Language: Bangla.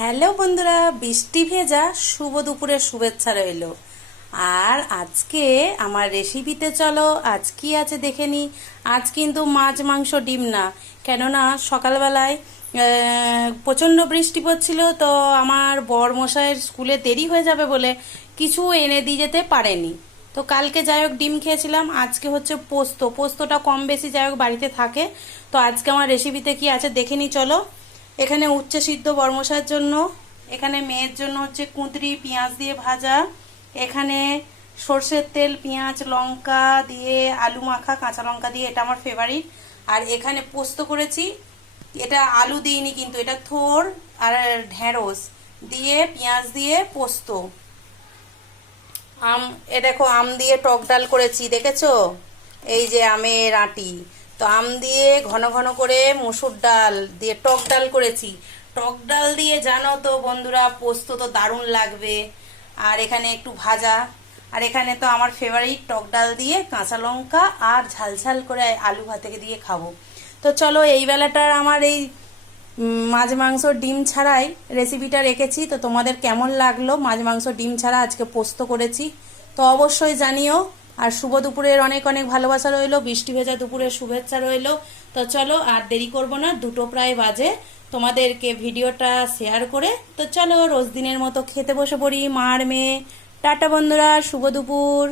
হ্যালো বন্ধুরা, বৃষ্টি ভেজা শুভ দুপুরের শুভেচ্ছা রইল। আর আজকে আমার রেসিপিতে চলো, আজ কি আছে দেখে নি। আজ কিন্তু মাছ মাংস ডিম না, কেননা সকালবেলায় প্রচণ্ড বৃষ্টি পড়ছিল, তো আমার বর মশাইয়ের স্কুলে দেরি হয়ে যাবে বলে কিছু এনে দিয়ে যেতে পারেনি। তো কালকে যাই হোক ডিম খেয়েছিলাম, আজকে হচ্ছে পোস্তটা কম বেশি যাই হোক বাড়িতে থাকে। তো আজকে আমার রেসিপিতে কি আছে দেখে নি চলো। এখানে উচ্ছে সিদ্ধ বরমশার জন্য, এখানে মেয়ের জন্য হচ্ছে কুঁদরি পেঁয়াজ দিয়ে ভাজা, এখানে সর্ষের তেল পেঁয়াজ লঙ্কা দিয়ে আলু মাখা কাঁচা লঙ্কা দিয়ে, এটা আমার ফেভারিট। আর এখানে পোস্ত করেছি, এটা আলু দিইনি কিন্তু এটা থোর আর ঢেঁড়স দিয়ে পেঁয়াজ দিয়ে পোস্ত। এ দেখো আম দিয়ে টক ডাল করেছি, দেখেছো? এই যে আমের আঁটি। তো আম দিয়ে ঘন ঘন করে মসুর ডাল দিয়ে টক ডাল করেছি। টক ডাল দিয়ে জানো তো বন্ধুরা, পোস্ত তো দারুণ লাগবে। আর এখানে একটু ভাজা, আর এখানে তো আমার ফেভারিট টক ডাল দিয়ে কাঁচা লঙ্কা আর ঝাল ঝাল করে আলু ভাতে দিয়ে খাবো। তো চলো এই বেলাটার আমার এই মাছ মাংস ডিম ছাড়াই রেসিপিটা রেখেছি। তো তোমাদের কেমন লাগলো মাছ মাংস ডিম ছাড়া আজকে পোস্ত করেছি, তো অবশ্যই জানিও। আর শুভ দুপুরের অনেক অনেক ভালোবাসা রইলো, বৃষ্টি ভেজা দুপুরের শুভেচ্ছা রইলো। তো চলো আর দেরি করব না, 2টো প্রায় বাজে, তোমাদেরকে ভিডিওটা শেয়ার করে তো চলো রোজ দিনের মতো খেতে বসে পড়ি মা আর মেয়ে। টাটা বন্ধুরা, শুভ দুপুর।